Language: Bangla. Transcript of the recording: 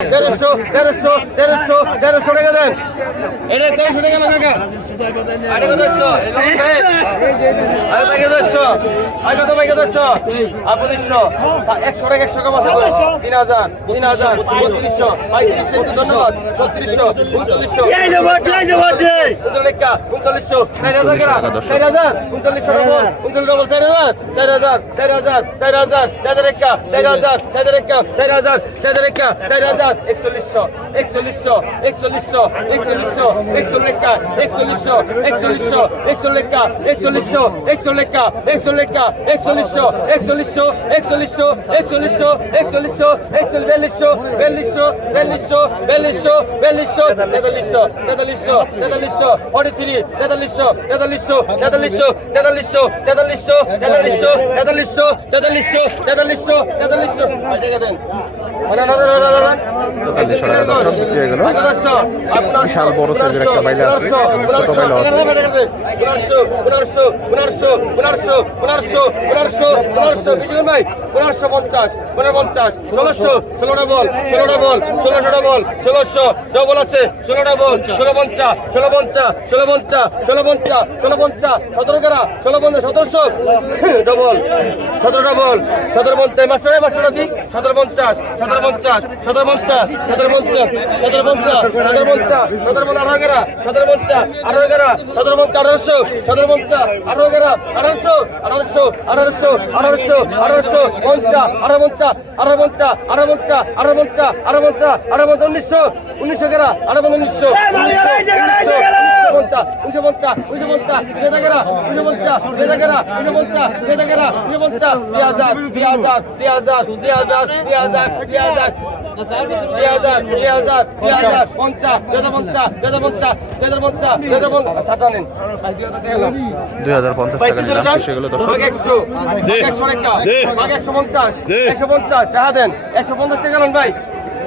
তেরোশো তেরোশো তেরোশো তেরোশো টাকা দেন এটা তেরোশো টাকা না কাকা আরে কত দশশো আরে কত টাকা দশশো আর পঁচিশশো একশো টাকা একশো কম আছে? তিন হাজার তিন হাজার বত্রিশশো পঁয়ত্রিশশো ধন্যবাদ ছত্রিশশো উনচল্লিশশো উনচল্লিশা উনচল্লিশশো চার হাজার চার হাজার উনচল্লিশশো উনচল্লিশ ডবল চার হাজার চার হাজার চার হাজার চার হাজার চার হাজার চার হাজার চার হাজার চার হাজার চার হাজার একা চার হাজার একচল্লিশশো একচল্লিশশো একচল্লিশশো একচল্লিশশো একচল্লিশা একচল্লিশশো একচল্লিশশো একচল্লিশা একচল্লিশশো একচল্লিশা একচল্লিশা একচল্লিশশো একচল্লিশশো একচল্লিশশো একচল্লিশশো একচল্লিশশো একচল্লিশশো বিয়াল্লিশশো বিয়াল্লিশশো বিয়াল্লিশশো বিয়াল্লিশশো তেতাল্লিশশো তেতাল্লিশশো তেতাল্লিশশো ফর্টি থ্রি তেতাল্লিশশো তেতাল্লিশশো তেতাল্লিশশো তেতাল্লিশশো তেতাল্লিশশো তেতাল্লিশশো তেতাল্লিশশো তেতাল্লিশশো তেতাল্লিশশো তেতাল্লিশশো না না না তেতাল্লিশশো টাকা দর্শক বিক্রি হয়ে গেল। বিশাল বড় সাইজের একটা বাইলে আছে। ছোট বাইলে আছে। পনেরোশো পঞ্চাশ পঞ্চাশ ষোলোশো ষোলোটা বল ষোলোটা বল ষোলোশোটা বল ষোলোশো ডবল আছে ষোলোটা বল ষোলো পঞ্চাশ ষোলো পঞ্চাশ ষোলো পঞ্চাশ ষোলো পঞ্চাশ ষোলো পঞ্চাশ সতেরো কেরা ষোলো পঞ্চাশ সতেরোশো ডবল সতেরোটা বল সতেরো পঞ্চাশ মাস্টার মাস্টার দিক সতেরো পঞ্চাশ সতেরো পঞ্চাশ সতেরো পঞ্চাশ সতেরো পঞ্চাশ সতেরো পঞ্চাশ সতেরো পঞ্চাশ সতেরো পঞ্চাশ আঠারো এগারো সতেরো পঞ্চাশ আঠারো এগারো সতেরো পঞ্চাশ আঠারোশো সতেরো পঞ্চাশ আঠারো এগারো আঠারোশো আঠারোশো আঠারোশো আঠারোশো আঠারোশো পঞ্চাশ আঠারো পঞ্চাশ আঠারো পঞ্চাশ আঠারো পঞ্চাশ আঠারো পঞ্চাশ আঠারো পঞ্চাশ আঠারো পঞ্চাশ উনিশশো উনিশশো এগারো আঠারো পঞ্চাশ উনিশশো উনিশশো পঞ্চাশ উনিশশো পঞ্চাশ উনিশশো পঞ্চাশ উনিশশো পঞ্চাশ উনিশশো পঞ্চাশ বেদাগেরা উনিশশো পঞ্চাশ দুই হাজার দুই হাজার দুই হাজার দুই হাজার দুই হাজার দুই হাজার দুই হাজার পঞ্চাশ টাকা নিলাম। সেগুলো দর্শক একশো একশো পঞ্চাশ। একশো পঞ্চাশ টাকা দেন। একশো পঞ্চাশ টাকা নেন ভাই।